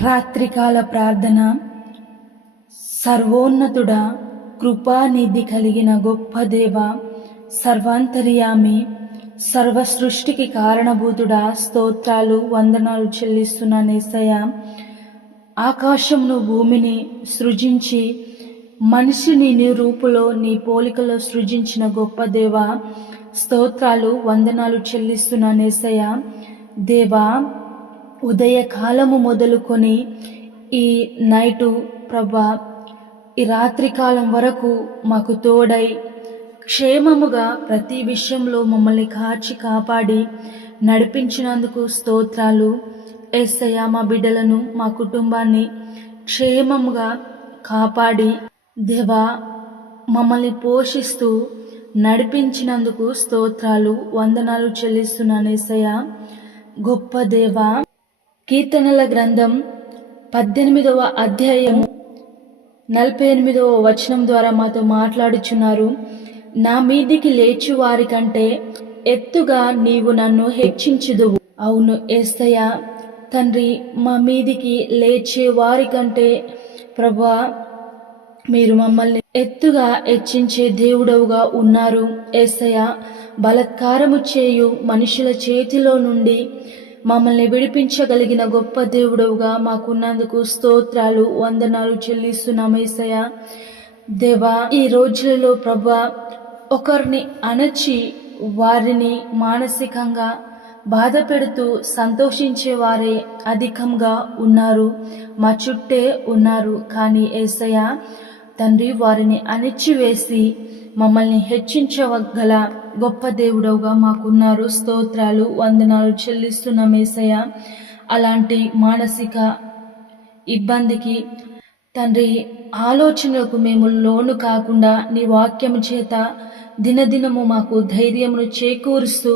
రాత్రికాల ప్రార్థన సర్వోన్నతుడ కృపానిధి కలిగిన గొప్ప దేవ సర్వాంతర్యామి సర్వ సృష్టికి కారణభూతుడా స్తోత్రాలు వందనాలు చెల్లిస్తున్న నేసయ ఆకాశమును భూమిని సృజించి మనిషిని నీ రూపులో నీ పోలికలో సృజించిన గొప్ప దేవ స్తోత్రాలు వందనాలు చెల్లిస్తున్న నేసయ దేవా ఉదయకాలము మొదలుకొని ఈ నైటు ప్రభా ఈ రాత్రికాలం వరకు మాకు తోడై క్షేమముగా ప్రతి విషయంలో మమ్మల్ని కాచి కాపాడి నడిపించినందుకు స్తోత్రాలు. ఏసయ్య మా బిడ్డలను మా కుటుంబాన్ని క్షేమముగా కాపాడి దేవా మమ్మల్ని పోషిస్తూ నడిపించినందుకు స్తోత్రాలు. వందనాలు చెల్లిస్తున్నాను ఏసయ్య. గొప్ప దేవా కీర్తనల గ్రంథం పద్దెనిమిదవ అధ్యాయము నలభై ఎనిమిదవ వచనం ద్వారా మాతో మాట్లాడుచున్నారు. నా మీదికి లేచి వారి కంటే ఎత్తుగా నీవు నన్ను హెచ్చించుదువు. అవును ఏస్తయ్య తండ్రి మా మీదికి లేచే వారి కంటే ప్రభా మీరు మమ్మల్ని ఎత్తుగా హెచ్చించే దేవుడవుగా ఉన్నారు. ఏసయ బలత్కారము చేయు మనుషుల చేతిలో నుండి మమ్మల్ని విడిపించగలిగిన గొప్ప దేవుడవుగా మాకున్నందుకు స్తోత్రాలు వందనాలు చెల్లిస్తున్నాం ఏసయ్య. దేవా ఈ రోజులలో ప్రభా ఒకరిని అణచి వారిని మానసికంగా బాధ పెడుతూ సంతోషించే వారే అధికంగా ఉన్నారు మా చుట్టే ఉన్నారు. కానీ ఏసయ్య తండ్రి వారిని అణిచివేసి మమ్మల్ని హెచ్చించగల గొప్ప దేవుడవుగా మాకున్నారు. స్తోత్రాలు వందనాలు చెల్లిస్తున్న మేసయ్య అలాంటి మానసిక ఇబ్బందికి తండ్రి ఆలోచనలకు మేము లోను కాకుండా నీ వాక్యము చేత దినదినము మాకు ధైర్యమును చేకూరుస్తూ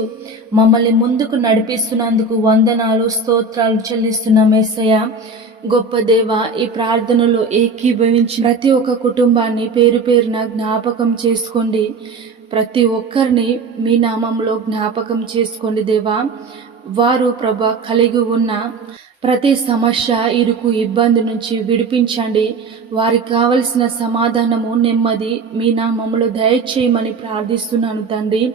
మమ్మల్ని ముందుకు నడిపిస్తున్నందుకు వందనాలు స్తోత్రాలు చెల్లిస్తున్న మేసయ్య గొప్ప దేవ ఈ ప్రార్థనలో ఏకీభవించి ప్రతి ఒక్క కుటుంబాన్ని పేరు పేరున జ్ఞాపకం చేసుకోండి. ప్రతి ఒక్కరిని మీ నామంలో జ్ఞాపకం చేసుకోండి దేవా. వారు ప్రభ కలిగి ఉన్న ప్రతి సమస్య ఇరుకు ఇబ్బంది నుంచి విడిపించండి. వారికి కావలసిన సమాధానము నెమ్మది మీ నామములో దయచేయమని ప్రార్థిస్తున్నాను తండ్రి.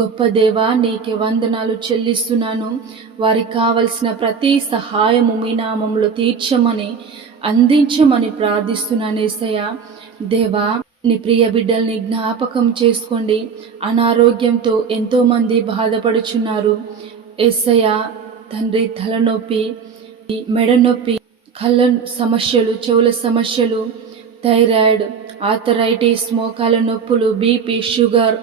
గొప్ప దేవ నీకే వందనాలు చెల్లిస్తున్నాను. వారికి కావలసిన ప్రతి సహాయము మీ నామంలో తీర్చమని అందించమని ప్రార్థిస్తున్నాను ఏసయ్య. దేవా నీ ప్రియ బిడ్డల్ని జ్ఞాపకం చేసుకోండి. అనారోగ్యంతో ఎంతోమంది బాధపడుచున్నారు. ఎస్సయ్య తండ్రి తలనొప్పి మెడ నొప్పి కళ్ళ సమస్యలు చెవుల సమస్యలు థైరాయిడ్ ఆథరైటిస్ మోకాల నొప్పులు బీపీ షుగర్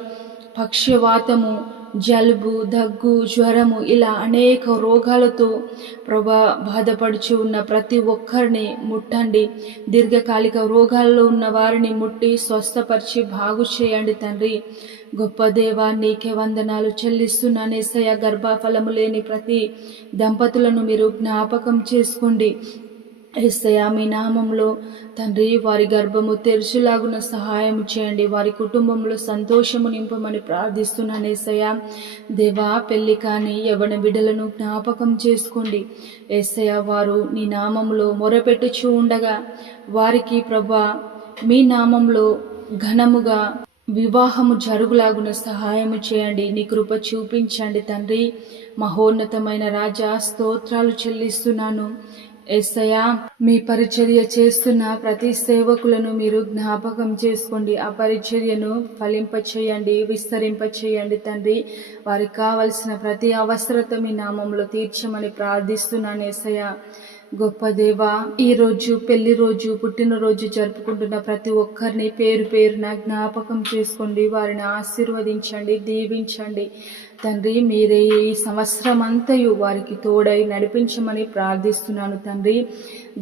పక్షవాతము జలుబు దగ్గు జ్వరము ఇలా అనేక రోగాలతో ప్రభా బాధపడుచు ఉన్న ప్రతి ఒక్కరిని ముట్టండి. దీర్ఘకాలిక రోగాల్లో ఉన్న వారిని ముట్టి స్వస్థపరిచి బాగు చేయండి తండ్రి. గొప్ప దేవా నీకే వందనాలు చెల్లిస్తున్నానేసయ గర్భఫలము లేని ప్రతి దంపతులను మీరు జ్ఞాపకం చేసుకోండి. ఎస్సయ మీ నామంలో తండ్రి వారి గర్భము తెరుచులాగున సహాయం చేయండి. వారి కుటుంబంలో సంతోషము నింపమని ప్రార్థిస్తున్నాను ఎస్సయా దేవా పెళ్ళి కాని యవన బిడ్డలను జ్ఞాపకం చేసుకోండి. ఏసయ్య వారు నీ నామంలో మొరపెట్టుచూ ఉండగా వారికి ప్రభా మీ నామంలో ఘనముగా వివాహము జరుగులాగున సహాయము చేయండి. నీ కృప చూపించండి తండ్రి. మహోన్నతమైన రాజా స్తోత్రాలు చెల్లిస్తున్నాను. ఎస్సయా మీ పరిచర్య చేస్తున్న ప్రతి సేవకులను మీరు జ్ఞాపకం చేసుకోండి. ఆ పరిచర్యను ఫలింపచేయండి విస్తరింపచేయండి తండ్రి. వారికి కావలసిన ప్రతి అవసరత మీ నామంలో తీర్చమని ప్రార్థిస్తున్నాను ఎస్సయా గొప్ప దేవ ఈ రోజు పెళ్ళి రోజు పుట్టినరోజు జరుపుకుంటున్న ప్రతి ఒక్కరిని పేరు పేరున జ్ఞాపకం చేసుకోండి. వారిని ఆశీర్వదించండి దీవించండి. తండ్రి మీరే ఈ సంవత్సరం అంతయు వారికి తోడై నడిపించమని ప్రార్థిస్తున్నాను తండ్రి.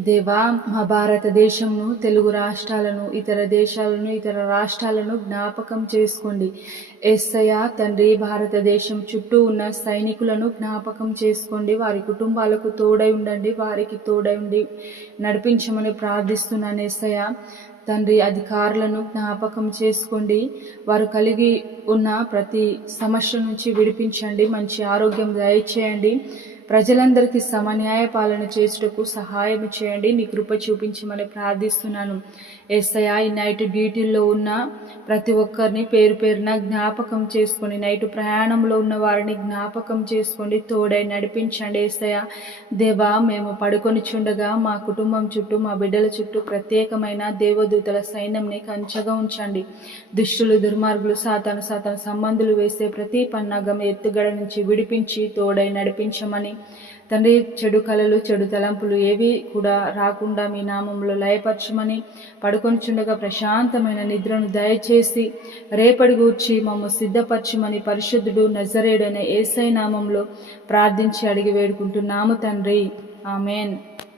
దేవా మా భారతదేశంను తెలుగు రాష్ట్రాలను ఇతర దేశాలను ఇతర రాష్ట్రాలను జ్ఞాపకం చేసుకోండి. ఎస్సయ తండ్రి భారతదేశం చుట్టూ ఉన్న సైనికులను జ్ఞాపకం చేసుకోండి. వారి కుటుంబాలకు తోడై ఉండండి. వారికి తోడై ఉండి నడిపించమని ప్రార్థిస్తున్నాను ఎస్సయ తండ్రి అధికారులను జ్ఞాపకం చేసుకోండి. వారు కలిగి ఉన్న ప్రతి సమస్య నుంచి విడిపించండి. మంచి ఆరోగ్యం దయచేయండి. ప్రజలందరికీ సమన్యాయ పాలన చేయుటకు సహాయం చేయండి. నీ కృప చూపించమని ప్రార్థిస్తున్నాను. ఏసయా ఈ నైట్ డ్యూటీల్లో ఉన్న ప్రతి ఒక్కరిని పేరు పేరున జ్ఞాపకం చేసుకొని నైట్ ప్రయాణంలో ఉన్న వారిని జ్ఞాపకం చేసుకోండి. తోడై నడిపించండి ఏసయ. దేవా మేము పడుకొని చుండగా మా కుటుంబం చుట్టూ మా బిడ్డల చుట్టూ ప్రత్యేకమైన దేవదూతల సైన్యంని కంచగా ఉంచండి. దుష్టులు దుర్మార్గులు సాతాను సాతాను సంబంధులు వేసే ప్రతి పన్నాగం ఎత్తుగడ నుంచి విడిపించి తోడై నడిపించమని తండ్రి చెడు కళలు చెడు తలంపులు ఏవి కూడా రాకుండా మీ నామంలో లయపరచమని పడుకొనిచుండగా ప్రశాంతమైన నిద్రను దయచేసి రేపటి గూర్చి మమ్మ సిద్ధపరచమని పరిశుద్ధుడు నజరేడనే ఏసై నామంలో ప్రార్థించి అడిగి వేడుకుంటున్నాము తండ్రి. ఆమెన్.